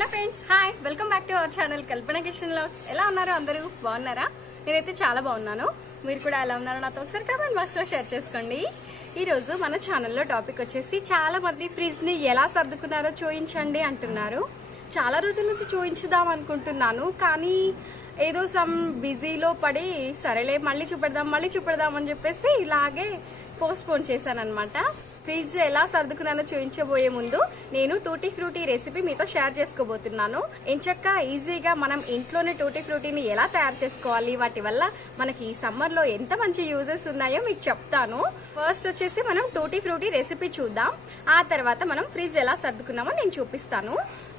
Hello friends, hi, welcome back to our channel Kalpana kitchen vlogs. ఎలా ఉన్నారు అందరూ? బాగున్నారా? నేనైతే చాలా బాగున్నాను. మీరు కూడా ఎలా ఉన్నారో నాతో ఒకసారి కామెంట్ బాక్స్లో షేర్ చేసుకోండి. ఈరోజు మన ఛానల్లో టాపిక్ వచ్చేసి చాలా మంది ఫ్రిడ్జ్ని ఎలా సర్దుకున్నారో చూపించండి అంటున్నారు. చాలా రోజుల నుంచి చూపించుదాం అనుకుంటున్నాను, కానీ ఏదో సమ్ బిజీలో పడి సరేలే మళ్ళీ చూపెడదాం అని చెప్పేసి ఇలాగే పోస్ట్పోన్ చేశాను అనమాట. ఫ్రిడ్జ్ ఎలా సర్దుకున్నానో చూపించబోయే ముందు నేను టూటీ ఫ్రూటీ రెసిపీ మీతో షేర్ చేసుకోబోతున్నాను. ఎంచక్కా ఈజీగా మనం ఇంట్లోనే టూటీ ఫ్రూటీని ఎలా తయారు చేసుకోవాలి, వాటి వల్ల మనకి ఈ సమ్మర్లో ఎంత మంచి యూజెస్ ఉన్నాయో మీకు చెప్తాను. ఫస్ట్ వచ్చేసి మనం టూటీ ఫ్రూటీ రెసిపీ చూద్దాం. ఆ తర్వాత మనం ఫ్రిడ్జ్ ఎలా సర్దుకున్నామో నేను చూపిస్తాను.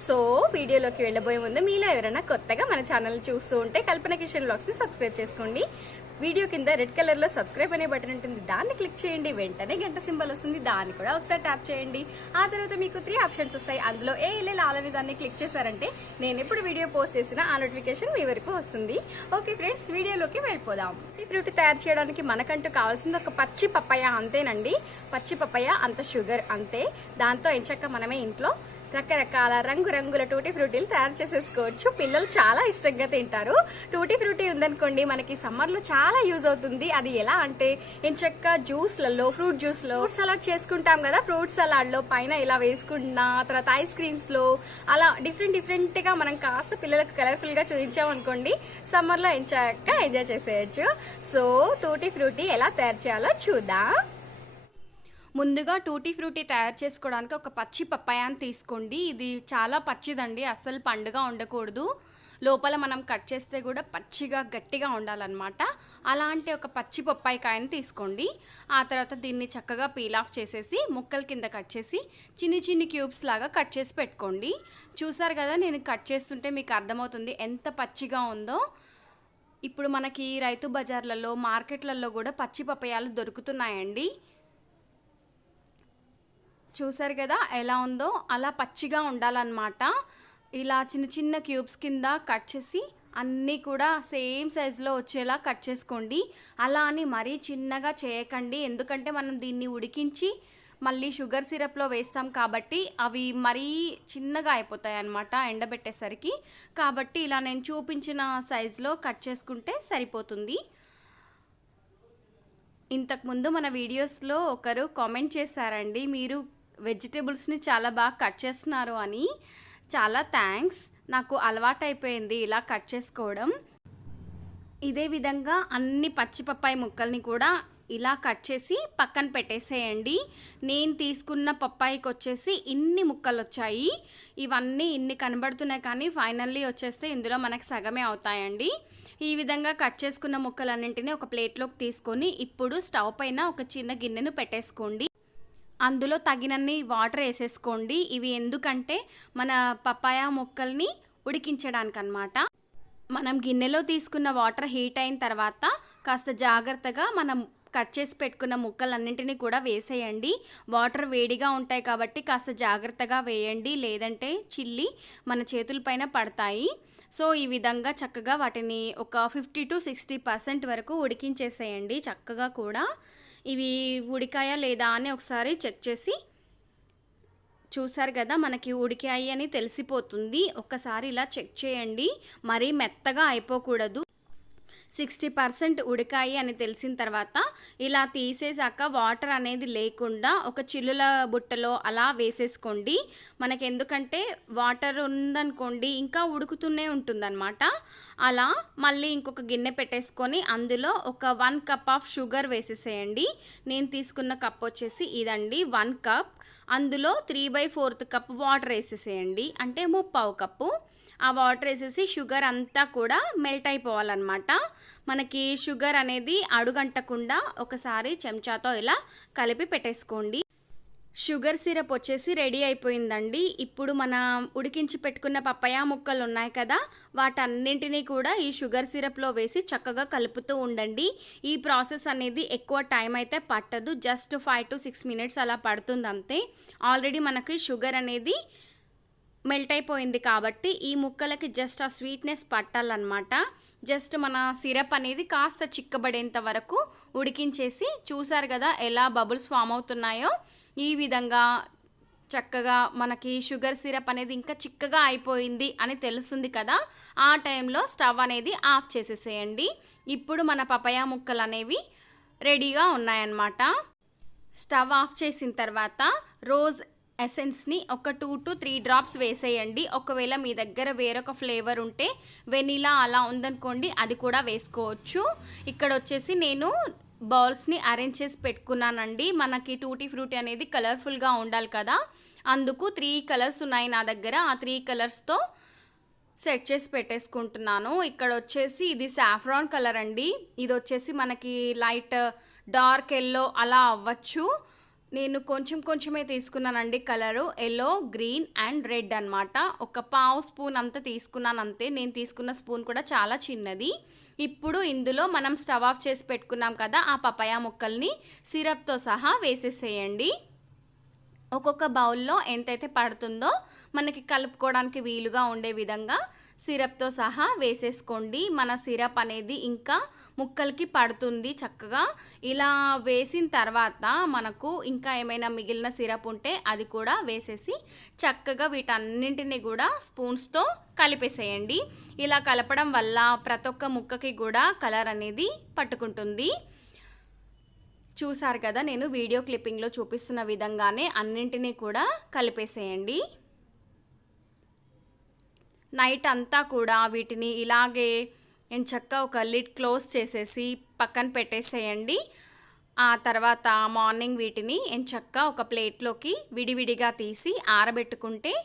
సో వీడియోలోకి వెళ్ళబోయే ముందు మీలో ఎవరైనా కొత్తగా మన ఛానల్ చూస్తూ ఉంటే కల్పన కిచెన్ వ్లాగ్స్ని సబ్స్క్రైబ్ చేసుకోండి. వీడియో కింద రెడ్ కలర్లో సబ్స్క్రైబ్ అనే బటన్ ఉంటుంది, దాన్ని క్లిక్ చేయండి. వెంటనే గంట సింబల్ వస్తుంది, దాన్ని కూడా ఒకసారి ట్యాప్ చేయండి. ఆ తర్వాత మీకు 3 ఆప్షన్స్ వస్తాయి. అందులో ఆలని దాన్ని క్లిక్ చేశారంటే నేను ఎప్పుడు వీడియో పోస్ట్ చేసినా ఆ నోటిఫికేషన్ మీ వరకు వస్తుంది. ఓకే ఫ్రెండ్స్, వీడియోలోకి వెళ్ళిపోదాం. టూటీ ఫ్రూటీ తయారు చేయడానికి మనకంటూ కావాల్సింది ఒక పచ్చి పప్పాయ అంతేనండి. పచ్చి పప్పాయ, అంత షుగర్ అంతే. దాంతో ఎంచక్క మనమే ఇంట్లో రకరకాల రంగురంగుల టూటీ ఫ్రూటీలు తయారు చేసేసుకోవచ్చు. పిల్లలు చాలా ఇష్టంగా తింటారు. టూటీ ఫ్రూటీ ఉందనుకోండి, మనకి సమ్మర్లో చాలా యూజ్ అవుతుంది. అది ఎలా అంటే ఎంచక్క జ్యూస్లలో, ఫ్రూట్ సలాడ్ చేసుకుంటాం కదా, ఫ్రూట్ సలాడ్లో పైన ఇలా వేసుకున్నా, తర్వాత ఐస్ క్రీమ్స్లో అలా డిఫరెంట్గా మనం కాస్త పిల్లలకు కలర్ఫుల్గా చూపించామనుకోండి, సమ్మర్లో ఎంచక్క ఎంజాయ్ చేసేయచ్చు. సో టూటీ ఫ్రూటీ ఎలా తయారు చేయాలో చూద్దాం. ముందుగా టూటీ ఫ్రూటీ తయారు చేసుకోవడానికి ఒక పచ్చి పప్పాయాన్ని తీసుకోండి. ఇది చాలా పచ్చిదండి, అస్సలు పండుగా ఉండకూడదు. లోపల మనం కట్ చేస్తే కూడా పచ్చిగా గట్టిగా ఉండాలన్నమాట. అలాంటి ఒక పచ్చి పప్పాయికాయని తీసుకోండి. ఆ తర్వాత దీన్ని చక్కగా పీల్ ఆఫ్ చేసేసి ముక్కల కింద కట్ చేసి చిన్ని క్యూబ్స్ లాగా కట్ చేసి పెట్టుకోండి. చూసారు కదా, నేను కట్ చేస్తుంటే మీకు అర్థమవుతుంది ఎంత పచ్చిగా ఉందో. ఇప్పుడు మనకి రైతు బజార్లలో, మార్కెట్లలో కూడా పచ్చి పప్పాయాలు దొరుకుతున్నాయండి. చూసారు కదా ఎలా ఉందో, అలా పచ్చిగా ఉండాలన్నమాట. ఇలా చిన్న క్యూబ్స్ కింద కట్ చేసి అన్నీ కూడా సేమ్ సైజులో వచ్చేలా కట్ చేసుకోండి. అలా అని మరీ చిన్నగా చేయకండి, ఎందుకంటే మనం దీన్ని ఉడికించి మళ్ళీ షుగర్ సిరప్లో వేస్తాం కాబట్టి అవి మరీ చిన్నగా అయిపోతాయి అన్నమాట ఎండబెట్టేసరికి. కాబట్టి ఇలా నేను చూపించిన సైజులో కట్ చేసుకుంటే సరిపోతుంది. ఇంతకుముందు మన వీడియోస్లో ఒకరు కామెంట్ చేశారండి, మీరు వెజిటేబుల్స్ని చాలా బాగా కట్ చేస్తున్నారు అని. చాలా థ్యాంక్స్, నాకు అలవాటైపోయింది ఇలా కట్ చేసుకోవడం. ఇదే విధంగా అన్ని పచ్చి పప్పాయి ముక్కల్ని కూడా ఇలా కట్ చేసి పక్కన పెట్టేసేయండి. నేను తీసుకున్న పప్పాయికి వచ్చేసి ఇన్ని ముక్కలు వచ్చాయి. ఇవన్నీ ఇన్ని కనబడుతున్నాయి, కానీ ఫైనల్లీ వచ్చేస్తే ఇందులో మనకు సగమే అవుతాయండి. ఈ విధంగా కట్ చేసుకున్న ముక్కలన్నింటినీ ఒక ప్లేట్లోకి తీసుకొని ఇప్పుడు స్టవ్ పైన ఒక చిన్న గిన్నెను పెట్టేసుకోండి. అందులో తగినన్ని వాటర్ వేసేసుకోండి. ఇవి ఎందుకంటే మన పపాయ ముక్కల్ని ఉడికించడానికి అన్నమాట. మనం గిన్నెలో తీసుకున్న వాటర్ హీట్ అయిన తర్వాత కాస్త జాగ్రత్తగా మనం కట్ చేసి పెట్టుకున్న ముక్కలన్నింటినీ కూడా వేసేయండి. వాటర్ వేడిగా ఉంటాయి కాబట్టి కాస్త జాగ్రత్తగా వేయండి, లేదంటే చిల్లి మన చేతులపైన పడతాయి. సో ఈ విధంగా చక్కగా వాటిని ఒక 50 to 60% వరకు ఉడికించేసేయండి. చక్కగా కూడా ఇవి ఉడికాయా లేదా అని ఒకసారి చెక్ చేసి, చూసారు కదా మనకి ఉడికాయి అని తెలిసిపోతుంది. ఒక్కసారి ఇలా చెక్ చేయండి, మరీ మెత్తగా అయిపోకూడదు. 60% ఉడికాయి అని తెలిసిన తర్వాత ఇలా తీసేసాక వాటర్ అనేది లేకుండా ఒక చిల్లుల బుట్టలో అలా వేసేసుకోండి. మనకి ఎందుకంటే వాటర్ ఉందనుకోండి ఇంకా ఉడుకుతూనే ఉంటుందన్నమాట. అలా మళ్ళీ ఇంకొక గిన్నె పెట్టేసుకొని అందులో ఒక 1 కప్ ఆఫ్ షుగర్ వేసేసేయండి. నేను తీసుకున్న కప్ వచ్చేసి ఇదండి, 1 కప్. అందులో 3/4 కప్ వాటర్ వేసేసేయండి, అంటే 3/4 కప్పు. ఆ వాటర్ వేసేసి షుగర్ అంతా కూడా మెల్ట్ అయిపోవాలన్నమాట. మనకి షుగర్ అనేది అడుగంటకుండా ఒకసారి చెంచాతో ఇలా కలిపి పెట్టేసుకోండి. షుగర్ సిరప్ వచ్చేసి రెడీ అయిపోయిందండి. ఇప్పుడు మన ఉడికించి పెట్టుకున్న పప్పాయ ముక్కలు ఉన్నాయి కదా, వాటన్నింటినీ కూడా ఈ షుగర్ సిరప్లో వేసి చక్కగా కలుపుతూ ఉండండి. ఈ ప్రాసెస్ అనేది ఎక్కువ టైం అయితే పట్టదు, జస్ట్ 5 to 6 minutes అలా పడుతుంది అంతే. ఆల్రెడీ మనకి షుగర్ అనేది మెల్ట్ అయిపోయింది కాబట్టి ఈ ముక్కలకి జస్ట్ ఆ స్వీట్నెస్ పట్టాలన్నమాట. జస్ట్ మన సిరప్ అనేది కాస్త చిక్కబడేంత వరకు ఉడికించేసి, చూసారు కదా ఎలా బబుల్స్ ఫామ్ అవుతున్నాయో, ఈ విధంగా చక్కగా మనకి షుగర్ సిరప్ అనేది ఇంకా చిక్కగా అయిపోయింది అని తెలుస్తుంది కదా, ఆ టైంలో స్టవ్ అనేది ఆఫ్ చేసేసేయండి. ఇప్పుడు మన పపాయ ముక్కలు అనేవి రెడీగా ఉన్నాయన్నమాట. స్టవ్ ఆఫ్ చేసిన తర్వాత రోజ్ ఎసెన్స్ని ఒక 2 to 3 డ్రాప్స్ వేసేయండి. ఒకవేళ మీ దగ్గర వేరొక ఫ్లేవర్ ఉంటే వెనిలా అలా ఉందనుకోండి, అది కూడా వేసుకోవచ్చు. ఇక్కడ వచ్చేసి నేను బౌల్స్ని అరేంజ్ చేసి పెట్టుకున్నానండి. మనకి టూటీ ఫ్రూటీ అనేది కలర్ఫుల్గా ఉండాలి కదా, అందుకు 3 కలర్స్ ఉన్నాయి నా దగ్గర. ఆ 3 కలర్స్తో సెట్ చేసి పెట్టేసుకుంటున్నాను. ఇక్కడ వచ్చేసి ఇది సాఫ్రాన్ కలర్ అండి. ఇది వచ్చేసి మనకి లైట్ డార్క్ ఎల్లో అలా అవ్వచ్చు. నేను కొంచెమే తీసుకున్నానండి colour. Yellow, green and red అనమాట. ఒక 1/2 స్పూన్ అంతా తీసుకున్నాను అంతే. నేను తీసుకున్న స్పూన్ కూడా చాలా చిన్నది. ఇప్పుడు ఇందులో మనం స్టవ్ ఆఫ్ చేసి పెట్టుకున్నాం కదా ఆ పపాయ ముక్కల్ని సిరప్తో సహా వేసేసేయండి. ఒక్కొక్క బౌల్లో ఎంతైతే పడుతుందో మనకి కలుపుకోవడానికి వీలుగా ఉండే విధంగా సిరప్తో సహా వేసేసుకోండి. మన సిరప్ అనేది ఇంకా ముక్కలకి పడుతుంది చక్కగా. ఇలా వేసిన తర్వాత మనకు ఇంకా ఏమైనా మిగిలిన సిరప్ ఉంటే అది కూడా వేసేసి చక్కగా వీటన్నింటినీ కూడా స్పూన్స్తో కలిపేసేయండి. ఇలా కలపడం వల్ల ప్రతి ఒక్క ముక్కకి కూడా కలర్ అనేది పట్టుకుంటుంది. చూసారు కదా, నేను వీడియో క్లిప్పింగ్లో చూపిస్తున్న విధంగానే అన్నింటినీ కూడా కలిపేసేయండి. నైట్ అంతా కూడా వీటిని ఇలాగే ఎంచక్కా ఒక లిడ్ క్లోజ్ చేసేసి పక్కన పెట్టేసేయండి. ఆ తర్వాత మార్నింగ్ వీటిని ఎంచక్కా ఒక ప్లేట్లోకి విడివిడిగా తీసి ఆరబెట్టుకుంటే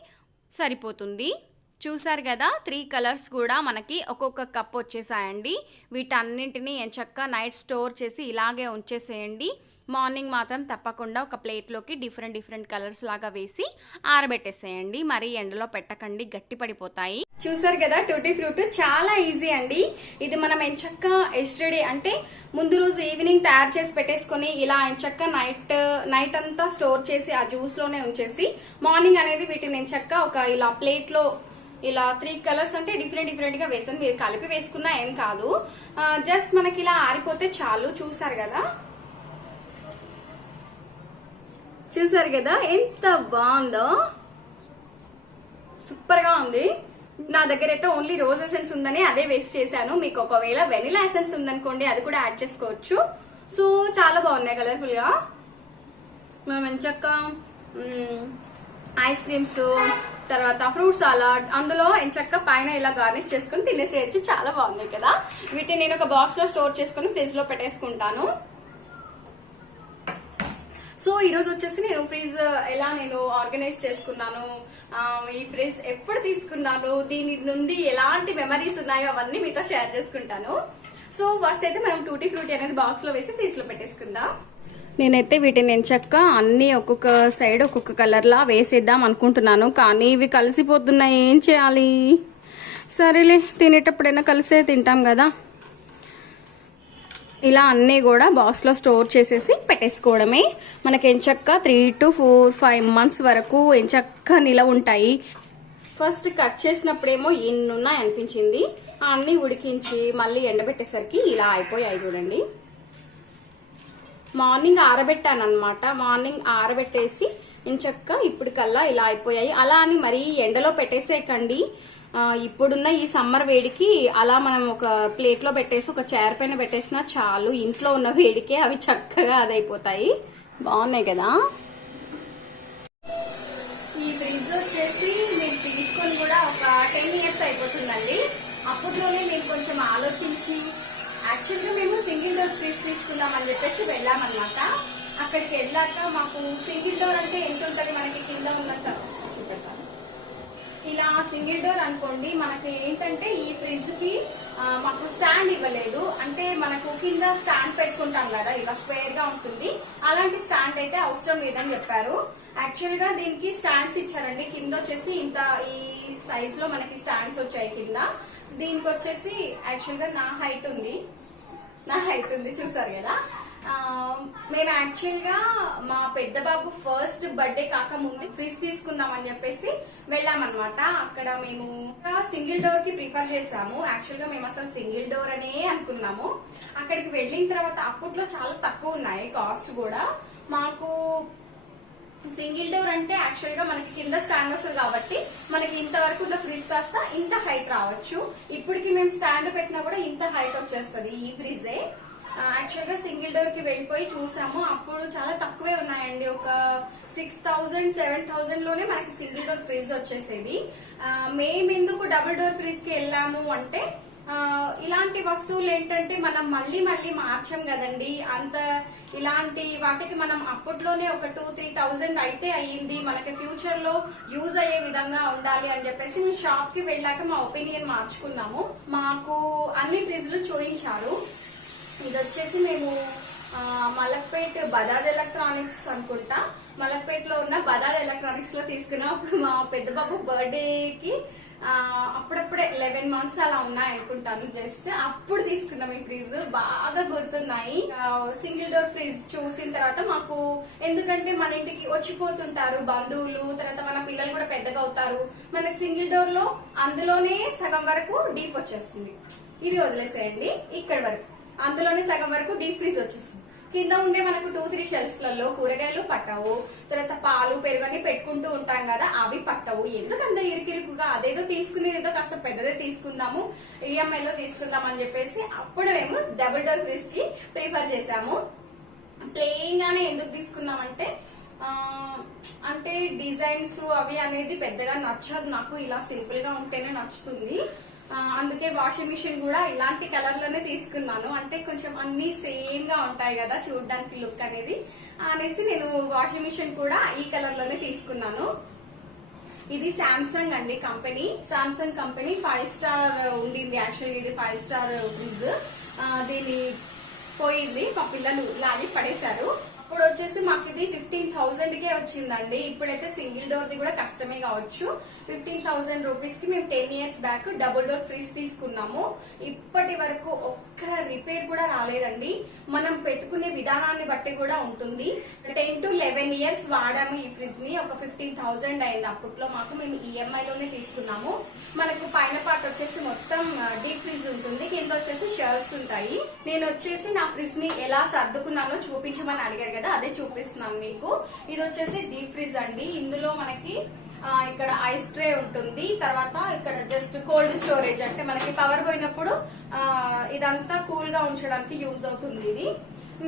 సరిపోతుంది. చూసారు కదా, 3 కలర్స్ కూడా మనకి ఒక్కొక్క కప్ వచ్చేసాయండి. వీటన్నింటినీ ఎంచక్కా నైట్ స్టోర్ చేసి ఇలాగే ఉంచేసేయండి. మార్నింగ్ మాత్రం తప్పకుండా ఒక ప్లేట్లోకి డిఫరెంట్ కలర్స్ లాగా వేసి ఆరబెట్టేసేయండి. మరి ఎండలో పెట్టకండి, గట్టి పడిపోతాయి. చూసారు కదా, టూటీ ఫ్రూట్ చాలా ఈజీ అండి. ఇది మనం ఎంచక్కా ఎస్టర్డే అంటే ముందు రోజు ఈవినింగ్ తయారు చేసి పెట్టేసుకొని ఇలా ఎంచక్కా నైట్ అంతా స్టోర్ చేసి ఆ జ్యూస్లోనే ఉంచేసి మార్నింగ్ అనేది వీటిని ఎంచక్కా ఒక ఇలా ప్లేట్లో ఇలా 3 కలర్స్ అంటే డిఫరెంట్గా వేసాను. మీరు కలిపి వేసుకున్నా ఏం కాదు, జస్ట్ మనకి ఇలా ఆరిపోతే చాలు. చూసారు కదా ఎంత బాగుందో, సూపర్ గా ఉంది. నా దగ్గర అయితే ఓన్లీ రోజ్ ఎసెన్స్ ఉందని అదే వేస్ట్ చేశాను. మీకు ఒకవేళ వెనిలా ఎసెన్స్ ఉందనుకోండి అది కూడా యాడ్ చేసుకోవచ్చు. సో చాలా బాగున్నాయి కలర్ఫుల్ గా. మనం ఎంచక్క ఐస్ క్రీమ్స్, తర్వాత ఫ్రూట్ సలాడ్, అందులో ఎంచక్క పైన ఇలా గార్నిష్ చేసుకుని తినేసేయచ్చు. చాలా బాగున్నాయి కదా. వీటిని నేను ఒక బాక్స్ లో స్టోర్ చేసుకుని ఫ్రిడ్జ్ లో పెట్టేసుకుంటాను. సో ఈరోజు వచ్చేసి నేను ఫ్రిడ్జ్ ఎలా నేను ఆర్గనైజ్ చేసుకున్నాను, ఈ ఫ్రిడ్జ్ ఎప్పుడు తీసుకున్నాను, దీని నుండి ఎలాంటి మెమరీస్ ఉన్నాయో అవన్నీ మీతో షేర్ చేసుకుంటాను. సో ఫస్ట్ అయితే మనం టూటీ ఫ్రూటీ అనేది బాక్స్ లో వేసి ఫ్రిడ్జ్ లో పెట్టేసుకుందాం. నేనైతే వీటిని ఎంచక్క అన్ని ఒక్కొక్క సైడ్ ఒక్కొక్క కలర్ లా వేసేద్దాం అనుకుంటున్నాను, కానీ ఇవి కలిసిపోతున్నాయి. ఏం చేయాలి? సరేలే, తినేటప్పుడైనా కలిసే తింటాం కదా. ఇలా అన్నీ కూడా బాక్స్లో స్టోర్ చేసేసి పెట్టేసుకోవడమే. మనకి ఎంచక్క 3 to 4-5 months వరకు ఎంచక్క నిలవ ఉంటాయి. ఫస్ట్ కట్ చేసినప్పుడేమో ఎన్ని ఉన్నాయి అనిపించింది, అన్నీ ఉడికించి మళ్ళీ ఎండబెట్టేసరికి ఇలా అయిపోయాయి చూడండి. మార్నింగ్ ఆరబెట్టాను అనమాట. మార్నింగ్ ఆరబెట్టేసి ఎంచక్క ఇప్పుడు కల్లా ఇలా అయిపోయాయి. అలా అని మరీ ఎండలో పెట్టేసేకండి. ఇప్పుడున్న ఈ సమ్మర్ వేడికి అలా మనం ఒక ప్లేట్ లో పెట్టేసి ఒక చైర్ పైన పెట్టేసినా చాలు. ఇంట్లో ఉన్న వేడికే అవి చక్కగా అదైపోతాయి. బాగున్నాయి కదా. ఈ ఫ్రిడ్జ్ వచ్చేసి మేము తీసుకొని కూడా ఒక 10 years అయిపోతుందండి. అప్పట్లోనే మేము కొంచెం ఆలోచించి యాక్చువల్గా మేము సింగిల్ డోర్ ఫ్రిడ్జ్ తీసుకుందాం అని చెప్పేసి వెళ్ళామన్నమాట. అక్కడికి వెళ్ళాక మాకు సింగిల్ డోర్ అంటే ఎంత ఉంటుంది, మనకి కింద ఉన్నట్టు చూపెడతాను. ఇలా సింగిల్ డోర్ అనుకోండి, మనకి ఏంటంటే ఈ ఫ్రిడ్జ్ కి మాకు స్టాండ్ ఇవ్వలేదు. అంటే మనకు కింద స్టాండ్ పెట్టుకుంటాం కదా, ఇలా స్క్వేర్ గా ఉంటుంది, అలాంటి స్టాండ్ అయితే అవసరం లేదని చెప్పారు. యాక్చువల్ గా దీనికి స్టాండ్స్ ఇచ్చారండి. కింద వచ్చేసి ఇంత ఈ సైజ్ లో మనకి స్టాండ్స్ వచ్చాయి కింద. దీనికి వచ్చేసి యాక్చువల్ గా నా హైట్ ఉంది చూసారు కదా. మేము యాక్చువల్ గా మా పెద్ద బాబు ఫస్ట్ బర్త్డే కాకముందు ఫ్రిడ్జ్ తీసుకుందాం అని చెప్పేసి వెళ్ళామన్నమాట. అక్కడ మేము సింగిల్ డోర్ కి ప్రిఫర్ చేసాము. యాక్చువల్ గా మేము అసలు సింగిల్ డోర్ అనే అనుకున్నాము. అక్కడికి వెళ్ళిన తర్వాత అప్పట్లో చాలా తక్కువ ఉన్నాయి కాస్ట్ కూడా. మాకు సింగిల్ డోర్ అంటే యాక్చువల్ గా మనకి కింద స్టాండ్ వస్తుంది కాబట్టి మనకి ఇంతవరకు ఉన్న ఫ్రిడ్జ్ కాస్త ఇంత హైట్ రావచ్చు. ఇప్పటికి మేము స్టాండ్ పెట్టినా కూడా ఇంత హైట్ వచ్చేస్తుంది ఈ ఫ్రిడ్జే. యాక్చువల్ గా సింగిల్ డోర్ కి వెళ్ళిపోయి చూసాము, అప్పుడు చాలా తక్కువే ఉన్నాయండి. ఒక 6000 7000 లోనే మనకి సింగిల్ డోర్ ఫ్రిడ్జ్ వచ్చేసేది. మేము ఎందుకు డబుల్ డోర్ ఫ్రిడ్జ్ కి వెళ్ళాము అంటే ఇలాంటి వస్తువులు ఏంటంటే మనం మళ్ళీ మళ్ళీ మార్చం కదండి. అంత ఇలాంటి వాటికి మనం అప్పట్లోనే ఒక 2-3,000 అయితే అయ్యింది. మనకి ఫ్యూచర్ లో యూజ్ అయ్యే విధంగా ఉండాలి అని చెప్పేసి మేము షాప్ కి వెళ్ళాక మా ఒపీనియన్ మార్చుకున్నాము. మాకు అన్ని ఫ్రిడ్జ్లు చూయించారు. ఇది వచ్చేసి మేము మలక్పేట్ బజాజ్ ఎలక్ట్రానిక్స్ అనుకుంటా, మలక్పేట్ లో ఉన్న బజాజ్ ఎలక్ట్రానిక్స్ లో తీసుకున్నాం. అప్పుడు మా పెద్ద బాబు బర్త్డేకి అప్పుడప్పుడే 11 మంత్స్ అలా ఉన్నాయి అనుకుంటాను, జస్ట్ అప్పుడు తీసుకున్నాం ఈ ఫ్రిడ్జ్. బాగా గుర్తున్నాయి. సింగిల్ డోర్ ఫ్రిడ్జ్ చూసిన తర్వాత మాకు, ఎందుకంటే మన ఇంటికి వచ్చిపోతుంటారు బంధువులు, తర్వాత మన పిల్లలు కూడా పెద్దగా అవుతారు. మనకి సింగిల్ డోర్ లో అందులోనే సగం వరకు డీప్ వచ్చేస్తుంది. ఇది వదిలేసేయండి, ఇక్కడ వరకు అందులోనే సగం వరకు డీప్ ఫ్రీజ్ వచ్చేస్తుంది. కింద ఉండే మనకు 2-3 షెల్ఫ్స్ లలో కూరగాయలు పట్టవు, తర్వాత పాలు పెరుగు అని పెట్టుకుంటూ ఉంటాం కదా, అవి పట్టవు. ఎందుకంత ఇరుకిరుకుగా అదేదో తీసుకునేది ఏదో కాస్త పెద్దదే తీసుకుందాము, ఈఎంఐ లో తీసుకుందాం అని చెప్పేసి అప్పుడు మేము డబుల్ డోర్ ఫ్రిడ్జ్ కి ప్రిఫర్ చేసాము. ప్లేన్ గానే ఎందుకు తీసుకున్నామంటే అంటే డిజైన్స్ అవి అనేది పెద్దగా నచ్చదు నాకు, ఇలా సింపుల్ గా ఉంటేనే నచ్చుతుంది. అందుకే వాషింగ్ మిషన్ కూడా ఇలాంటి కలర్ లోనే తీసుకున్నాను. అంటే కొంచెం అన్ని సేమ్ గా ఉంటాయి కదా చూడడానికి లుక్ అనేది అనేసి నేను వాషింగ్ మిషన్ కూడా ఈ కలర్ లోనే తీసుకున్నాను. ఇది సామ్సంగ్ అండి కంపెనీ, సామ్సంగ్ కంపెనీ 5 స్టార్ ఉండింది. యాక్చువల్లీ ఇది 5 స్టార్ ఫ్రిడ్జ్. దీన్ని పోయింది, మా పిల్లలు లాగి పడేశారు. ఇప్పుడు వచ్చేసి మాకు ఇది 15,000 కే వచ్చిందండి. ఇప్పుడైతే సింగిల్ డోర్ ది కూడా కష్టమే కావచ్చు. 15,000 రూపీస్ కి మేము 10 years back double door fridge తీసుకున్నాము. ఇప్పటి వరకు ఒక్క రిపేర్ కూడా రాలేదండి. మనం పెట్టుకునే విధానాన్ని బట్టి కూడా ఉంటుంది. 10 to 11 ఇయర్స్ వాడాము ఈ ఫ్రిడ్జ్ ని. ఒక 15,000 అయింది అప్పట్లో మాకు. మేము ఈఎంఐ లోనే తీసుకున్నాము. మనకు పైన పార్ట్ వచ్చేసి మొత్తం డీప్ ఫ్రిడ్జ్ ఉంటుంది, కింద వచ్చేసి షెల్ఫ్స్ ఉంటాయి. నేను వచ్చేసి నా ఫ్రిడ్జ్ ని ఎలా సర్దుకున్నానో చూపించమని అడిగారు కదా, అదే చూపిస్తున్నాను మీకు. ఇది వచ్చేసి డీప్ ఫ్రిడ్జ్ అండి. ఇందులో మనకి ఇక్కడ ఐస్ ట్రే ఉంటుంది, తర్వాత ఇక్కడ జస్ట్ కోల్డ్ స్టోరేజ్, అంటే మనకి పవర్ పోయినప్పుడు ఇదంతా కూల్ గా ఉంచడానికి యూజ్ అవుతుంది ఇది.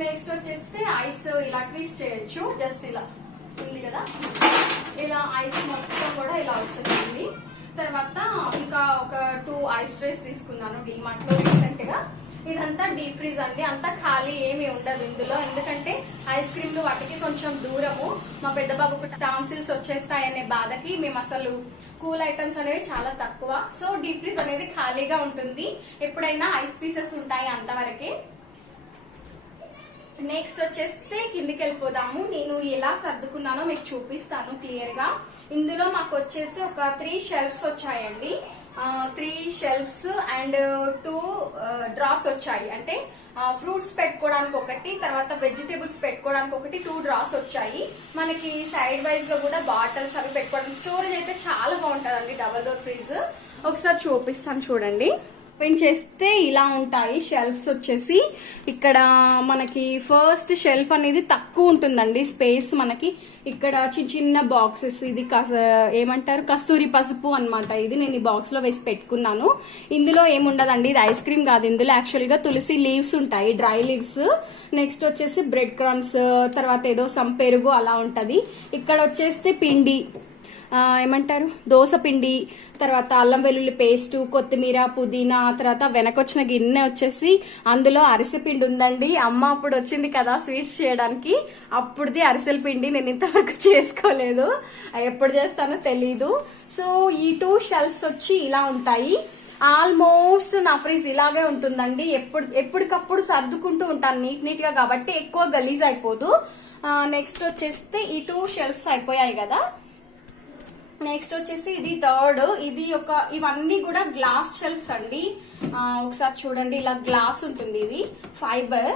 నెక్స్ట్ వచ్చేస్తే ఐస్ ఇలా ట్విస్ట్ చేయొచ్చు, జస్ట్ ఇలా ఉంది కదా, ఇలా ఐస్ మొత్తం కూడా ఇలా వచ్చేస్తుంది. తర్వాత ఇంకా ఒక 2 ఐస్ ట్రేస్ తీసుకున్నాను డిమార్ట్ లో రీసెంట్ గా. ఇదంతా డీప్ ఫ్రీజ్ అండి, అంతా ఖాళీ ఏమి ఉండదు ఇందులో, ఎందుకంటే ఐస్ క్రీమ్లు వాటికి కొంచెం దూరము. మా పెద్ద బాబుకు టాన్సిల్స్ వచ్చేస్తాయనే బాధకి మేము అసలు కూల్ ఐటమ్స్ అనేవి చాలా తక్కువ. సో డీప్ ఫ్రీజ్ అనేది ఖాళీగా ఉంటుంది, ఎప్పుడైనా ఐస్ పీసెస్ ఉంటాయి అంతవరకే. నెక్స్ట్ వచ్చేస్తే కిందికి వెళ్ళిపోదాము. నేను ఎలా సర్దుకున్నానో మీకు చూపిస్తాను క్లియర్ గా. ఇందులో మాకు వచ్చేసి ఒక 3 షెల్ఫ్స్ వచ్చాయండి. 3 షెల్ఫ్స్ అండ్ 2 డ్రాస్ వచ్చాయి. అంటే ఫ్రూట్స్ పెట్టుకోవడానికి ఒకటి, తర్వాత వెజిటేబుల్స్ పెట్టుకోవడానికి ఒకటి, 2 డ్రాస్ వచ్చాయి. మనకి సైడ్ వైజ్ గా కూడా బాటిల్స్ అవి పెట్టుకోవడానికి స్టోరేజ్ అయితే చాలా బాగుంటదండి డబుల్ డోర్ ఫ్రిడ్జ్. ఒకసారి చూపిస్తాను చూడండి. ఓపెన్ చేస్తే ఇలా ఉంటాయి షెల్ఫ్స్ వచ్చేసి. ఇక్కడ మనకి ఫస్ట్ షెల్ఫ్ అనేది తక్కువ ఉంటుందండి స్పేస్. మనకి ఇక్కడ చిన్న చిన్న బాక్సెస్, ఇది ఏమంటారు కస్తూరి పసుపు అన్నమాట. ఇది నేను ఈ బాక్స్ లో వేసి పెట్టుకున్నాను. ఇందులో ఏముండదండి, ఇది ఐస్ క్రీమ్ కాదు. ఇందులో యాక్చువల్ గా తులసి లీవ్స్ ఉంటాయి, డ్రై లీవ్స్. నెక్స్ట్ వచ్చేసి బ్రెడ్ క్రమ్స్, తర్వాత ఏదో సమ్ పెరుగు అలా ఉంటది. ఇక్కడ వచ్చేస్తే పిండి, ఏమంటారు దోస పిండి, తర్వాత అల్లం వెల్లుల్లి పేస్ట్, కొత్తిమీర, పుదీనా, తర్వాత వెనకొచ్చిన గిన్నె వచ్చేసి అందులో అరిసె పిండి ఉందండి. అమ్మ అప్పుడు వచ్చింది కదా స్వీట్స్ చేయడానికి, అప్పుడుది అరిసెల పిండి. నేను ఇంతవరకు చేసుకోలేదు, ఎప్పుడు చేస్తానో తెలీదు. సో ఈ 2 షెల్ఫ్స్ వచ్చి ఇలా ఉంటాయి. ఆల్మోస్ట్ నా ఫ్రిడ్జ్ ఇలాగే ఉంటుందండి. ఎప్పటికప్పుడు సర్దుకుంటూ ఉంటాను నీట్ గా, కాబట్టి ఎక్కువ గలీజ్ అయిపోదు. నెక్స్ట్ వచ్చేస్తే ఈ 2 షెల్ఫ్స్ అయిపోయాయి కదా. నెక్స్ట్ వచ్చేసి ఇది థర్డ్. ఇది ఇవన్నీ కూడా గ్లాస్ షెల్ఫ్స్ అండి. ఒకసారి చూడండి, ఇలా గ్లాస్ ఉంటుంది, ఇది ఫైబర్,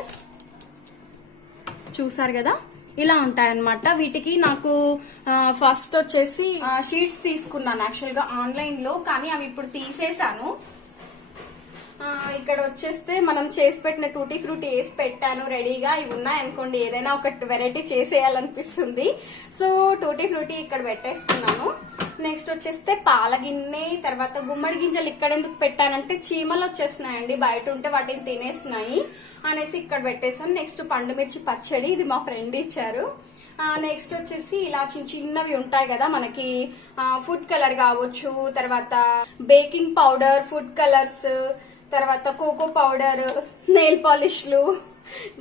చూసారు కదా, ఇలా ఉంటాయన్నమాట. వీటికి నాకు ఫస్ట్ వచ్చేసి షీట్స్ తీసుకున్నాను యాక్చువల్ గా ఆన్లైన్ లో, కానీ అవి ఇప్పుడు తీసేసాను. ఇక్కడ వచ్చేస్తే మనం చేసి పెట్టిన టూటీ ఫ్రూటీ వేసి పెట్టాను రెడీగా. ఇవి ఉన్నాయి అనుకోండి, ఏదైనా ఒక వెరైటీ చేసేయాలనిపిస్తుంది. సో టూటీ ఫ్రూటీ ఇక్కడ పెట్టేస్తున్నాను. నెక్స్ట్ వచ్చేస్తే పాల గిన్నె, తర్వాత గుమ్మడి గింజలు ఇక్కడ ఎందుకు పెట్టానంటే చీమలు వచ్చేస్తున్నాయండి, బయట ఉంటే వాటిని తినేస్తున్నాయి అనేసి ఇక్కడ పెట్టేసాను. నెక్స్ట్ పండుమిర్చి పచ్చడి, ఇది మా ఫ్రెండ్ ఇచ్చారు. నెక్స్ట్ వచ్చేసి ఇలా చిన్న చిన్నవి ఉంటాయి కదా మనకి, ఫుడ్ కలర్ కావచ్చు, తర్వాత బేకింగ్ పౌడర్, ఫుడ్ కలర్స్, తర్వాత కోకో పౌడర్, నెయిల్ పాలిష్లు.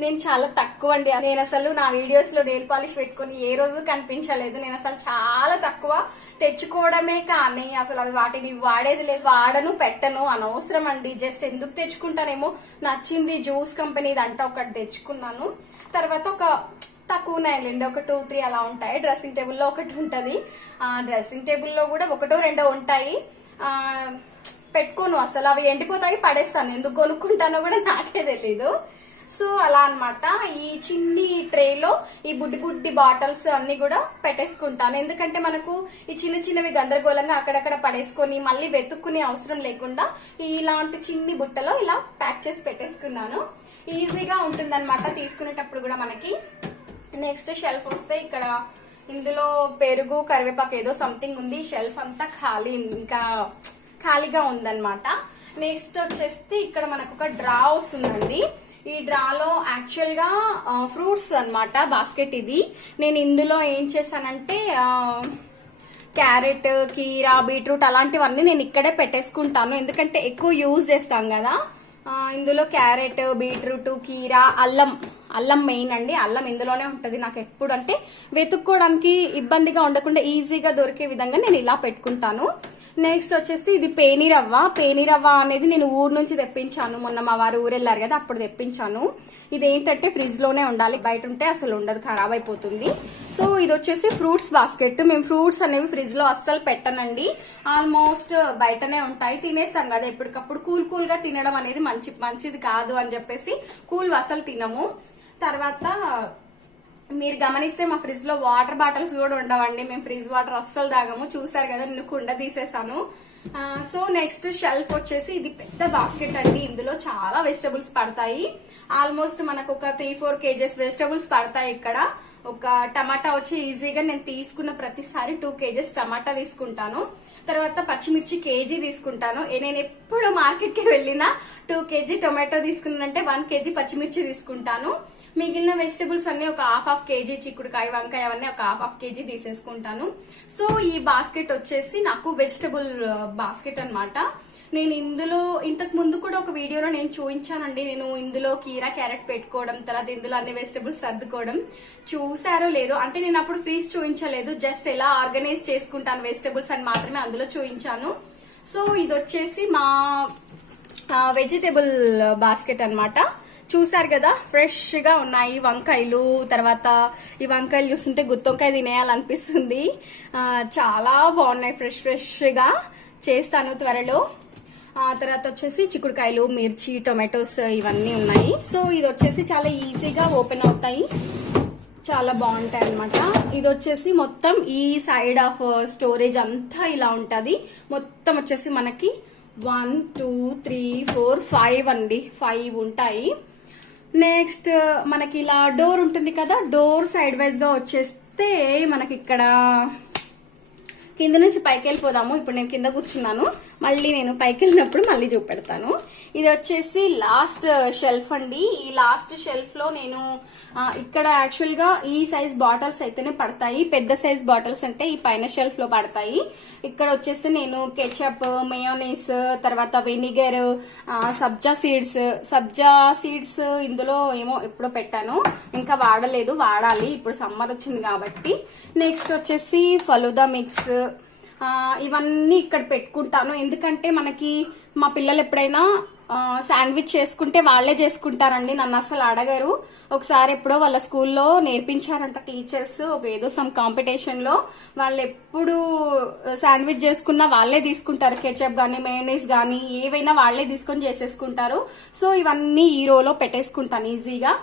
నేను చాలా తక్కువ అండి, నేను అసలు నా వీడియోస్ లో నెయిల్ పాలిష్ పెట్టుకుని ఏ రోజు కనిపించలేదు. నేను అసలు చాలా తక్కువ, తెచ్చుకోవడమే కానీ అసలు అవి వాటిని వాడేది లేదు, వాడను పెట్టను, అనవసరం అండి. జస్ట్ ఎందుకు తెచ్చుకుంటానేమో, నచ్చింది జ్యూస్ కంపెనీది అంటే ఒకటి తెచ్చుకున్నాను. తర్వాత ఒక తక్కువ ఉన్నాయండి, ఒక 2-3 అలా ఉంటాయి. డ్రెస్సింగ్ టేబుల్ లో ఒకటి ఉంటది, డ్రెస్సింగ్ టేబుల్ లో కూడా 1-2 ఉంటాయి. పెట్టుకోను అసలు, అవి ఎండిపోతాయి, పడేస్తాను. ఎందుకు కొనుక్కుంటానో కూడా నాకే తెలీదు. సో అలా అన్నమాట. ఈ చిన్ని ట్రేలో ఈ బుడ్డి బుడ్డి బాటిల్స్ అన్ని కూడా పెట్టేసుకుంటాను. ఎందుకంటే మనకు ఈ చిన్న చిన్నవి గందరగోళంగా అక్కడక్కడ పడేసుకొని మళ్ళీ వెతుక్కునే అవసరం లేకుండా ఇలాంటి చిన్ని బుట్టలో ఇలా ప్యాక్ చేసి పెట్టేసుకున్నాను. ఈజీగా ఉంటుంది అనమాట తీసుకునేటప్పుడు కూడా మనకి. నెక్స్ట్ షెల్ఫ్ వస్తే ఇక్కడ ఇందులో పెరుగు, కరివేపాకు ఏదో సంథింగ్ ఉంది. షెల్ఫ్ అంతా ఇంకా ఖాళీగా ఉందన్నమాట. నెక్స్ట్ వచ్చేసి ఇక్కడ మనకు ఒక డ్రా వస్తుందండి. ఈ డ్రాలో యాక్చువల్ గా ఫ్రూట్స్ అన్నమాట బాస్కెట్ ఇది. నేను ఇందులో ఏం చేశానంటే క్యారెట్, కీరా, బీట్రూట్ అలాంటివన్నీ నేను ఇక్కడే పెట్టేసుకుంటాను. ఎందుకంటే ఎక్కువ యూజ్ చేస్తాం కదా. ఇందులో క్యారెట్, బీట్రూట్, కీరా, అల్లం మెయిన్ అండి. అల్లం ఇందులోనే ఉంటది. నాకు ఎప్పుడు అంటే వెతుక్కోవడానికి ఇబ్బందిగా ఉండకుండా ఈజీగా దొరికే విధంగా నేను ఇలా పెట్టుకుంటాను. నెక్స్ట్ వచ్చేసి ఇది పేనీరవ్వ అనేది నేను ఊరు నుంచి తెప్పించాను. మొన్న మా వారు ఊరు వెళ్ళారు కదా, అప్పుడు తెప్పించాను. ఇదేంటంటే ఫ్రిడ్జ్ లోనే ఉండాలి, బయట ఉంటే అసలు ఉండదు, ఖరాబ్ అయిపోతుంది. సో ఇది వచ్చేసి ఫ్రూట్స్ బాస్కెట్. మేము ఫ్రూట్స్ అనేవి ఫ్రిడ్జ్ లో అస్సలు పెట్టనండి, ఆల్మోస్ట్ బయటనే ఉంటాయి. తినేసాం కదా ఎప్పటికప్పుడు, కూల్ గా తినడం అనేది మంచిది కాదు అని చెప్పేసి కూల్ అసలు తినము. తర్వాత మీరు గమనిస్తే మా ఫ్రిడ్జ్ లో వాటర్ బాటిల్స్ కూడా ఉండవండి. మేము ఫ్రిడ్జ్ వాటర్ అస్సలు తాగము. చూసారు కదా, నేను కుండ తీసేసాను. సో నెక్స్ట్ షెల్ఫ్ వచ్చేసి ఇది పెద్ద బాస్కెట్ అండి. ఇందులో చాలా వెజిటబుల్స్ పడతాయి. ఆల్మోస్ట్ మనకు ఒక 3-4 kgs వెజిటబుల్స్ పడతాయి. ఇక్కడ ఒక టమాటా వచ్చి ఈజీగా నేను తీసుకున్న ప్రతిసారి 2 kgs టమాటా తీసుకుంటాను. తర్వాత పచ్చిమిర్చి కేజీ తీసుకుంటాను. నేను ఎప్పుడు మార్కెట్ కి వెళ్ళినా 2 kg టొమాటో తీసుకున్నానంటే 1 kg పచ్చిమిర్చి తీసుకుంటాను. మిగిలిన వెజిటబుల్స్ అన్ని ఒక హాఫ్ kg, చిక్కుడుకాయ, వంకాయ అవన్నీ ఒక హాఫ్ kg తీసేసుకుంటాను. సో ఈ బాస్కెట్ వచ్చేసి నాకు వెజిటబుల్ బాస్కెట్ అన్నమాట. నేను ఇందులో ఇంతకు ముందు కూడా ఒక వీడియోలో నేను చూపించానండి. నేను ఇందులో కీరా, క్యారెట్ పెట్టుకోవడం, తర్వాత ఇందులో అన్ని వెజిటబుల్స్ సర్దుకోవడం. చూసారో లేదో, అంటే నేను అప్పుడు ఫ్రీజ్ చూపించలేదు, జస్ట్ ఎలా ఆర్గనైజ్ చేసుకుంటాను వెజిటబుల్స్ అని మాత్రమే అందులో చూపించాను. సో ఇది వచ్చేసి మా వెజిటబుల్ బాస్కెట్ అన్నమాట. చూసారు కదా, ఫ్రెష్ గా ఉన్నాయి వంకాయలు. తర్వాత ఈ వంకాయలు చూస్తుంటే గుత్తొంకాయ తినేయాలనిపిస్తుంది. చాలా బాగున్నాయి, ఫ్రెష్ గా. చేస్తాను త్వరలో. తర్వాత వచ్చేసి చిక్కుడుకాయలు, మిర్చి, టొమాటోస్ ఇవన్నీ ఉన్నాయి. సో ఇది వచ్చేసి చాలా ఈజీగా ఓపెన్ అవుతాయి, చాలా బాగుంటాయి అన్నమాట. ఇది వచ్చేసి మొత్తం ఈ సైడ్ ఆఫ్ స్టోరేజ్ అంతా ఇలా ఉంటది. మొత్తం వచ్చేసి మనకి 1 2 3 4 5 అండి, 5 ఉంటాయి. నెక్స్ట్ మనకి ఇలా డోర్ ఉంటుంది కదా, డోర్ సైడ్ వైజ్ గా వచ్చేస్తే మనకి ఇక్కడ కింద నుంచి పైకి వెళ్ళిపోదాము. ఇప్పుడు నేను కింద కూర్చున్నాను, మళ్ళీ నేను పైకి వెళ్ళినప్పుడు మళ్ళీ చూపెడతాను. ఇది వచ్చేసి లాస్ట్ షెల్ఫ్ అండి. ఈ లాస్ట్ షెల్ఫ్ లో నేను ఇక్కడ యాక్చువల్ గా ఈ సైజ్ బాటిల్స్ అయితేనే పడతాయి. పెద్ద సైజ్ బాటిల్స్ అంటే ఈ పైన షెల్ఫ్ లో పడతాయి. ఇక్కడ వచ్చేసి నేను కెచప్, మయోనీస్, తర్వాత వెనిగర్, సబ్జా సీడ్స్ ఇందులో ఏమో ఎప్పుడో పెట్టాను, ఇంకా వాడలేదు, వాడాలి. ఇప్పుడు సమ్మర్ వచ్చింది కాబట్టి. నెక్స్ట్ వచ్చేసి ఫలూదా మిక్స్, ఇవన్నీ ఇక్కడ పెట్టుకుంటాను. ఎందుకంటే మనకి మా పిల్లలు ఎప్పుడైనా శాండ్విచ్ చేసుకుంటే వాళ్లే చేసుకుంటారండి, నన్ను అసలు అడగరు. ఒకసారి ఎప్పుడో వాళ్ళ స్కూల్లో నేర్పించారంట టీచర్స్, ఒక ఏదో సమ్ కాంపిటీషన్ లో. వాళ్ళు ఎప్పుడు శాండ్విచ్ చేసుకున్నా వాళ్లే తీసుకుంటారు, కెచప్ గానీ మయోనీస్ గానీ ఏవైనా వాళ్లే తీసుకొని చేసేసుకుంటారు. సో ఇవన్నీ ఈ రోలో పెట్టేసుకుంటాను ఈజీగా.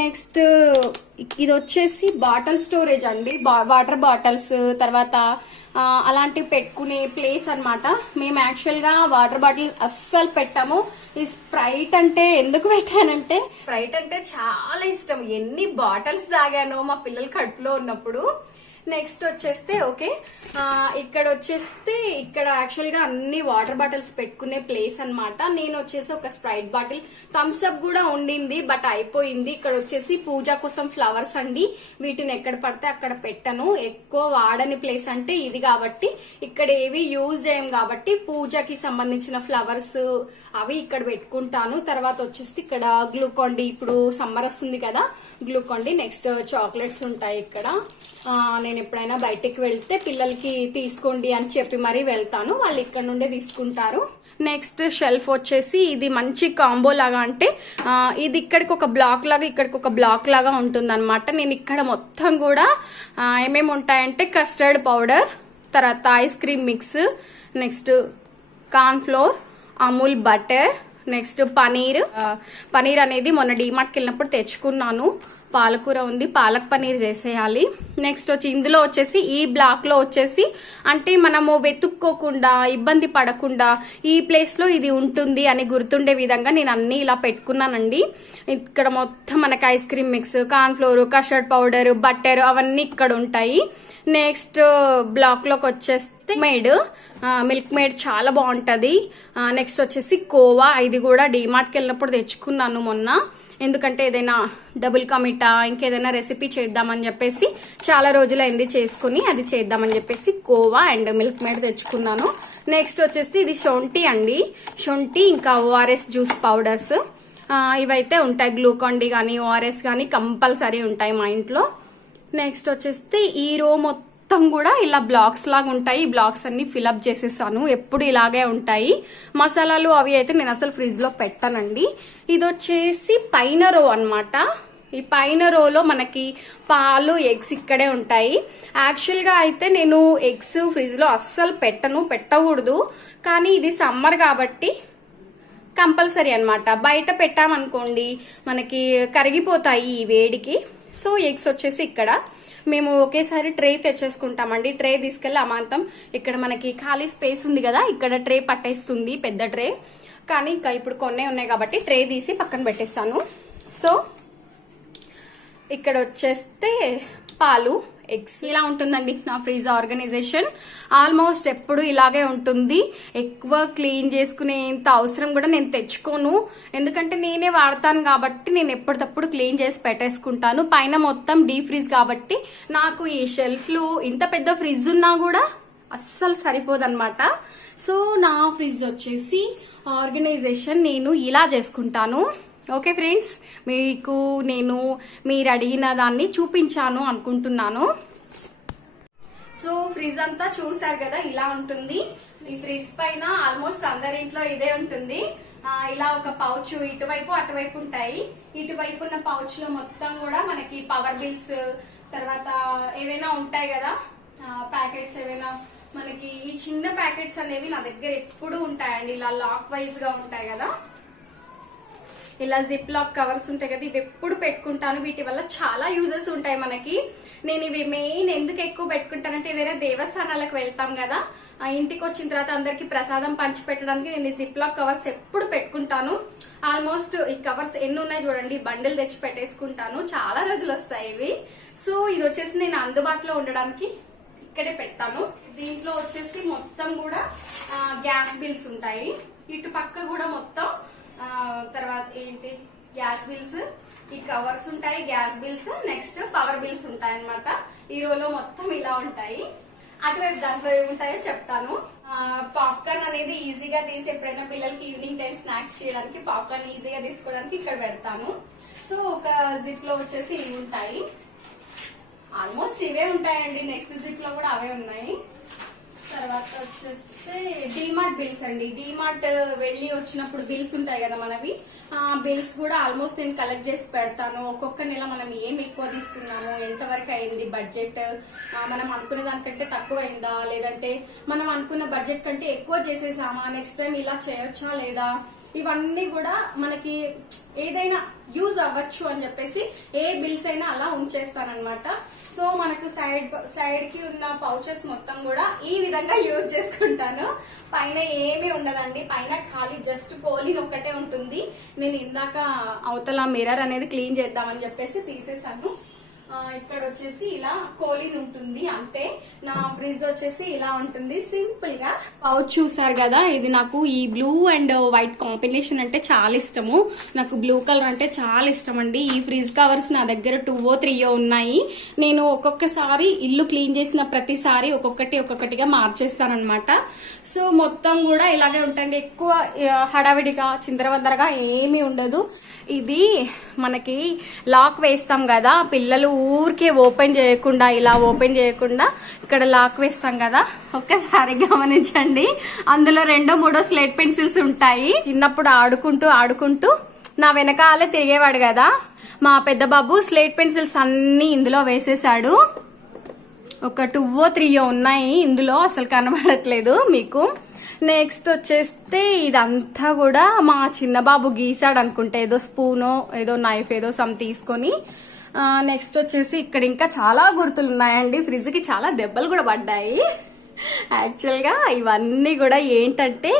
నెక్స్ట్ ఇది వచ్చేసి బాటిల్ స్టోరేజ్ అండి, వాటర్ బాటిల్స్ తర్వాత అలాంటివి పెట్టుకునే ప్లేస్ అన్నమాట. మేము యాక్చువల్గా వాటర్ బాటిల్ అస్సలు పెట్టాము. ఈ స్ప్రైట్ అంటే ఎందుకు పెట్టానంటే స్ప్రైట్ అంటే చాలా ఇష్టం. ఎన్ని బాటిల్స్ తాగానో మా పిల్లలు కడుపులో ఉన్నప్పుడు. నెక్స్ట్ వచ్చేస్తే ఓకే, ఇక్కడ వచ్చేస్తే ఇక్కడ యాక్చువల్గా అన్ని వాటర్ బాటిల్స్ పెట్టుకునే ప్లేస్ అన్నమాట. నేను వచ్చేసి ఒక స్ప్రైట్ బాటిల్, థమ్స్ అప్ కూడా ఉండింది బట్ అయిపోయింది. ఇక్కడ వచ్చేసి పూజ కోసం ఫ్లవర్స్ అండి, వీటిని ఎక్కడ పడితే అక్కడ పెట్టను. ఎక్కువ వాడని ప్లేస్ అంటే ఇది కాబట్టి ఇక్కడ ఏవి యూజ్ చేయం కాబట్టి పూజకి సంబంధించిన ఫ్లవర్స్ అవి ఇక్కడ పెట్టుకుంటాను. తర్వాత వచ్చేసి ఇక్కడ గ్లూకాన్ డి, ఇప్పుడు సమ్మర్ వస్తుంది కదా గ్లూకాన్ డి. నెక్స్ట్ చాక్లెట్స్ ఉంటాయి ఇక్కడ. నేను ఎప్పుడైనా బయటికి వెళ్తే పిల్లలకి తీసుకోండి అని చెప్పి మరీ వెళ్తాను, వాళ్ళు ఇక్కడ నుండే తీసుకుంటారు. నెక్స్ట్ షెల్ఫ్ వచ్చేసి ఇది మంచి కాంబో లాగా, అంటే ఇది ఇక్కడికి ఒక బ్లాక్ లాగా ఇక్కడికి ఒక బ్లాక్ లాగా ఉంటుంది అనమాట. నేను ఇక్కడ మొత్తం కూడా ఏమేమి ఉంటాయంటే కస్టర్డ్ పౌడర్, తర్వాత ice cream mix, next corn flour, Amul butter, next paneer అనేది మొన్న డీమార్ట్కి వెళ్ళినప్పుడు తెచ్చుకున్నాను. పాలకూర ఉంది, పాలక్ పనీర్ చేసేయాలి. నెక్స్ట్ వచ్చి ఇందులో వచ్చేసి ఈ బ్లాక్ లో వచ్చేసి అంటే మనము వెతుక్కోకుండా ఇబ్బంది పడకుండా ఈ ప్లేస్ లో ఇది ఉంటుంది అని గుర్తుండే విధంగా నేను అన్ని ఇలా పెట్టుకున్నానండి. ఇక్కడ మొత్తం మనకి ice cream mix, corn flour, custard powder, butter అవన్నీ ఇక్కడ ఉంటాయి. నెక్స్ట్ బ్లాక్ లోకి వచ్చేస్తే మిల్క్ మేడ్ చాలా బాగుంటది. నెక్స్ట్ వచ్చేసి కోవా, ఇది కూడా డీమార్ట్కి వెళ్ళినప్పుడు తెచ్చుకున్నాను మొన్న. ఎందుకంటే ఏదైనా డబుల్ కమిటా ఇంకేదైనా రెసిపీ చేద్దామని చెప్పేసి చాలా రోజులైంది చేసుకుని, అది చేద్దామని చెప్పేసి కోవా అండ్ మిల్క్ మేడ్ తెచ్చుకున్నాను. నెక్స్ట్ వచ్చేసి ఇది శొంఠి అండి, శొంఠి ఇంకా ఓఆర్ఎస్ జ్యూస్ పౌడర్స్ ఇవైతే ఉంటాయి. గ్లూకాన్ డి కానీ ఓఆర్ఎస్ కానీ కంపల్సరీ ఉంటాయి మా ఇంట్లో. నెక్స్ట్ వచ్చేసి ఈ రో మొత్తం కూడా ఇలా బ్లాక్స్ లాగా ఉంటాయి. ఈ బ్లాక్స్ అన్ని ఫిల్అప్ చేసేసాను, ఎప్పుడు ఇలాగే ఉంటాయి. మసాలాలు అవి అయితే నేను అసలు ఫ్రిడ్జ్ లో పెట్టానండి. ఇది వచ్చేసి పైన రో అన్నమాట. ఈ పైన రోలో మనకి పాలు, ఎగ్స్ ఇక్కడే ఉంటాయి. యాక్చువల్గా అయితే నేను ఎగ్స్ ఫ్రిడ్జ్ లో అస్సలు పెట్టకూడదు, కానీ ఇది సమ్మర్ కాబట్టి కంపల్సరీ అన్నమాట. బయట పెట్టామనుకోండి మనకి కరిగిపోతాయి ఈ వేడికి. సో ఎగ్స్ వచ్చేసి ఇక్కడ మేము ఒకేసారి ట్రే తెచ్చేసుకుంటామండి. ట్రే తీసుకెళ్ళి అమాంతం ఇక్కడ మనకి ఖాళీ స్పేస్ ఉంది కదా, ఇక్కడ ట్రే పట్టేస్తుంది పెద్ద ట్రే. కానీ ఇంకా ఇప్పుడు కొన్నే ఉన్నాయి కాబట్టి ట్రే తీసి పక్కన పెట్టేస్తాను. సో ఇక్కడ వచ్చేస్తే పాలు, ఎగ్స్ ఇలా ఉంటుందండి నా ఫ్రిడ్జ్ ఆర్గనైజేషన్. ఆల్మోస్ట్ ఎప్పుడు ఇలాగే ఉంటుంది. ఎక్కువ క్లీన్ చేసుకునేంత అవసరం కూడా నేను తెచ్చుకోను, ఎందుకంటే నేనే వాడతాను కాబట్టి నేను ఎప్పటికప్పుడు క్లీన్ చేసి పెట్టేసుకుంటాను. పైన మొత్తం డీప్ ఫ్రిడ్జ్ కాబట్టి నాకు ఈ షెల్ఫ్లు ఇంత పెద్ద ఫ్రిడ్జ్ ఉన్నా కూడా అస్సలు సరిపోదన్నమాట. సో నా ఫ్రిడ్జ్ వచ్చేసి ఆర్గనైజేషన్ నేను ఇలా చేసుకుంటాను. ఓకే ఫ్రెండ్స్, మీకు నేను మీరు అడిగిన దాన్ని చూపించాను అనుకుంటున్నాను. సో ఫ్రిడ్జ్ అంతా చూసారు కదా, ఇలా ఉంటుంది. ఈ ఫ్రిడ్జ్ పైన ఆల్మోస్ట్ అందరింట్లో ఇదే ఉంటుంది. ఇలా ఒక పౌచ్ ఇటువైపు అటువైపు ఉంటాయి. ఇటువైపు ఉన్న పౌచ్ లో మొత్తం కూడా మనకి పవర్ బిల్స్, తర్వాత ఏవైనా ఉంటాయి కదా ప్యాకెట్స్, ఏవైనా మనకి ఈ చిన్న ప్యాకెట్స్ అనేవి నా దగ్గర ఎప్పుడు ఉంటాయండి. ఇలా లాక్ వైజ్ గా ఉంటాయి కదా, ఇలా జిప్ లాక్ కవర్స్ ఉంటాయి కదా, ఇవి ఎప్పుడు పెట్టుకుంటాను. వీటి వల్ల చాలా యూజెస్ ఉంటాయి మనకి. నేను ఇవి మెయిన్ ఎందుకు ఎక్కువ పెట్టుకుంటానంటే ఏదైనా దేవస్థానాలకు వెళ్తాం కదా, ఆ ఇంటికి వచ్చిన తర్వాత అందరికి ప్రసాదం పంచి పెట్టడానికి నేను ఈ జిప్ లాక్ కవర్స్ ఎప్పుడు పెట్టుకుంటాను. ఆల్మోస్ట్ ఈ కవర్స్ ఎన్ని ఉన్నాయి చూడండి, బండిల్ తెచ్చి పెట్టేసుకుంటాను, చాలా రోజులు వస్తాయి ఇవి. సో ఇది వచ్చేసి నేను అందుబాటులో ఉండడానికి ఇక్కడే పెడతాను. దీంట్లో వచ్చేసి మొత్తం కూడా గ్యాస్ బిల్స్ ఉంటాయి. ఇటు పక్క కూడా మొత్తం తర్వాత ఏంటి గ్యాస్ బిల్స్, ఈ కవర్స్ ఉంటాయి, gas bills, next power bills ఉంటాయి అన్నమాట. ఈ రోలో మొత్తం ఇలా ఉంటాయి. అటువైపు దాంట్లో ఏముంటాయో చెప్తాను. పాప్కార్న్ అనేది ఈజీగా తీసి ఎప్పుడైనా పిల్లలకి ఈవినింగ్ టైం స్నాక్స్ చేయడానికి పాప్కార్న్ ఈజీగా తీసుకోవడానికి ఇక్కడ పెడతాను. సో ఒక జిప్ లో వచ్చేసి ఇవి ఉంటాయి, ఆల్మోస్ట్ ఇవే ఉంటాయండి. నెక్స్ట్ జిప్ లో కూడా అవే ఉన్నాయి. తర్వాత వచ్చేస్తే డీమార్ట్ బిల్స్ అండి. డీమార్ట్ వెళ్ళి వచ్చినప్పుడు బిల్స్ ఉంటాయి కదా మనవి, ఆ బిల్స్ కూడా ఆల్మోస్ట్ నేను కలెక్ట్ చేసి పెడతాను. ఒక్కొక్క నెల మనం ఏం ఎక్కువ తీసుకున్నాము, ఎంతవరకు అయింది బడ్జెట్, మనం అనుకునే దానికంటే తక్కువ అయిందా, లేదంటే మనం అనుకున్న బడ్జెట్ కంటే ఎక్కువ చేసేసామా, నెక్స్ట్ టైం ఇలా చేయొచ్చా లేదా, ఇవన్నీ కూడా మనకి ఏదైనా యూజ్ అవ్వచ్చు అని చెప్పేసి ఏ బిల్స్ అయినా అలా ఉంచేస్తానన్నమాట. సో మనకు సైడ్ కి ఉన్న పౌచెస్ మొత్తం కూడా ఈ విధంగా యూజ్ చేసుకుంటాను. పైన ఏమీ ఉండదండి, పైన ఖాళీ జస్ట్ కోలిన్ ఒక్కటే ఉంటుంది. నేను ఇందాక అవతల మిర్రర్ అనేది క్లీన్ చేద్దామని చెప్పేసి తీసేసాను. ఇక్కడ వచ్చేసి ఇలా కోలిన్ ఉంటుంది అంతే. నా ఫ్రిడ్జ్ వచ్చేసి ఇలా ఉంటుంది సింపుల్ గా. పౌచ్ చూసారు కదా, ఇది నాకు ఈ బ్లూ అండ్ వైట్ కాంబినేషన్ అంటే చాలా ఇష్టము. నాకు బ్లూ కలర్ అంటే చాలా ఇష్టం అండి. ఈ ఫ్రిడ్జ్ కవర్స్ నా దగ్గర 2 or 3 ఉన్నాయి. నేను ఒక్కొక్కసారి ఇల్లు క్లీన్ చేసిన ప్రతిసారి ఒక్కొక్కటిగా మార్చేస్తానన్నమాట. సో మొత్తం కూడా ఇలాగే ఉంటుంది, ఎక్కువ హడావిడిగా చిందరవందరగా ఏమీ ఉండదు. ఇది మనకి లాక్ వేస్తాం కదా, పిల్లలు ఊరికే ఓపెన్ చేయకుండా ఇలా ఓపెన్ చేయకుండా ఇక్కడ లాక్ వేస్తాం కదా, ఒక్కసారి గమనించండి. అందులో 2-3 స్లేట్ పెన్సిల్స్ ఉంటాయి. చిన్నప్పుడు ఆడుకుంటూ నా వెనకాలే తిరిగేవాడు కదా మా పెద్ద బాబు. స్లేట్ పెన్సిల్స్ అన్ని ఇందులో వేసేసాడు. ఒక 2 or 3 ఉన్నాయి ఇందులో, అసలు కనబడట్లేదు మీకు. నెక్స్ట్ వచ్చేస్తే ఇదంతా కూడా మా చిన్న బాబు గీసాడు అనుకుంటే, ఏదో స్పూనో ఏదో నైఫ్ ఏదో సమ్ తీసుకొని. నెక్స్ట్ వచ్చేసి ఇక్కడ ఇంకా చాలా గుర్తులు ఉన్నాయండి. ఫ్రిడ్జ్కి చాలా దెబ్బలు కూడా పడ్డాయి. యాక్చువల్గా ఇవన్నీ కూడా ఏంటంటే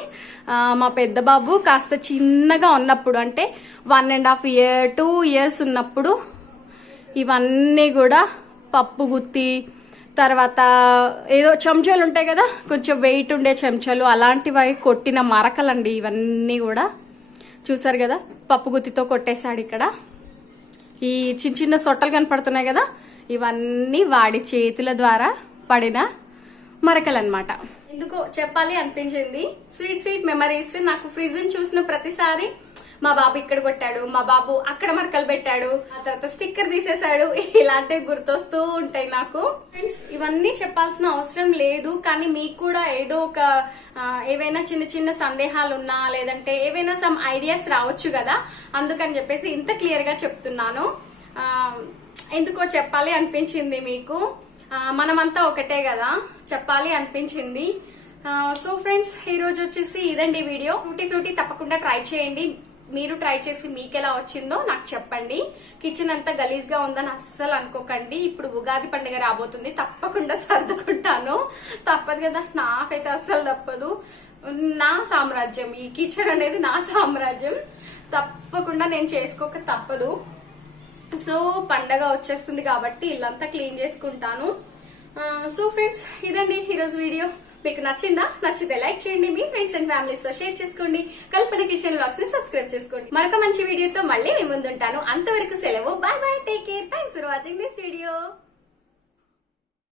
మా పెద్ద బాబు కాస్త చిన్నగా ఉన్నప్పుడు, అంటే 1.5 year 2 years ఉన్నప్పుడు ఇవన్నీ కూడా పప్పు గుత్తి, తర్వాత ఏదో చెంచాలు ఉంటాయి కదా, కొంచెం వెయిట్ ఉండే చెంచాలు, అలాంటివి కొట్టిన మరకలండి ఇవన్నీ కూడా. చూసారు కదా, పప్పు గుత్తితో కొట్టేశాడు. ఇక్కడ ఈ చిన్న సొట్టలు కనపడుతున్నాయి కదా, ఇవన్నీ వాడి చేతుల ద్వారా పడిన మరకలు అన్నమాట. ఎందుకో చెప్పాలి అనిపించింది. Sweet memories. నాకు ఫ్రిడ్జ్ చూసిన ప్రతిసారి మా బాబు ఇక్కడ కొట్టాడు, మా బాబు అక్కడ మరకలు పెట్టాడు, ఆ తర్వాత స్టిక్కర్ తీసేశాడు, ఇలాంటివి గుర్తొస్తూ ఉంటాయి నాకు. ఫ్రెండ్స్, ఇవన్నీ చెప్పాల్సిన అవసరం లేదు, కానీ మీకు కూడా ఏదో ఒక ఏవైనా చిన్న సందేహాలు ఉన్నా, లేదంటే ఏవైనా సమ్ ఐడియాస్ రావచ్చు కదా, అందుకని చెప్పేసి ఇంత క్లియర్ గా చెప్తున్నాను. ఎందుకో చెప్పాలి అనిపించింది మీకు. మనమంతా ఒకటే కదా, చెప్పాలి అనిపించింది. సో ఫ్రెండ్స్, ఈ రోజు వచ్చేసి ఇదండి వీడియో. ఫ్రూటీ తప్పకుండా ట్రై చేయండి. మీరు ట్రై చేసి మీకు ఎలా వచ్చిందో నాకు చెప్పండి. కిచెన్ అంతా గలీజ్ గా ఉందని అస్సలు అనుకోకండి. ఇప్పుడు ఉగాది పండుగ రాబోతుంది, తప్పకుండా సర్దుకుంటాను. తప్పదు కదా, నాకైతే అస్సలు తప్పదు. నా సామ్రాజ్యం, ఈ కిచెన్ అనేది నా సామ్రాజ్యం. తప్పకుండా నేను చేసుకోక తప్పదు. సో పండగ వచ్చేస్తుంది కాబట్టి ఇల్లంతా క్లీన్ చేసుకుంటాను. సో ఫ్రెండ్స్, ఇదండి ఈరోజు వీడియో. మీకు నచ్చిందా? నచ్చితే లైక్ చేయండి, మీ ఫ్రెండ్స్ అండ్ ఫ్యామిలీస్ తో షేర్ చేసుకోండి. కల్పన కిచెన్ వ్లాగ్స్ ని సబ్స్క్రైబ్ చేసుకోండి. మరొక మంచి వీడియోతో మళ్ళీ మీ ముందుంటాను. అంతవరకు సెలవు. Bye bye, take care. Thanks for watching this video.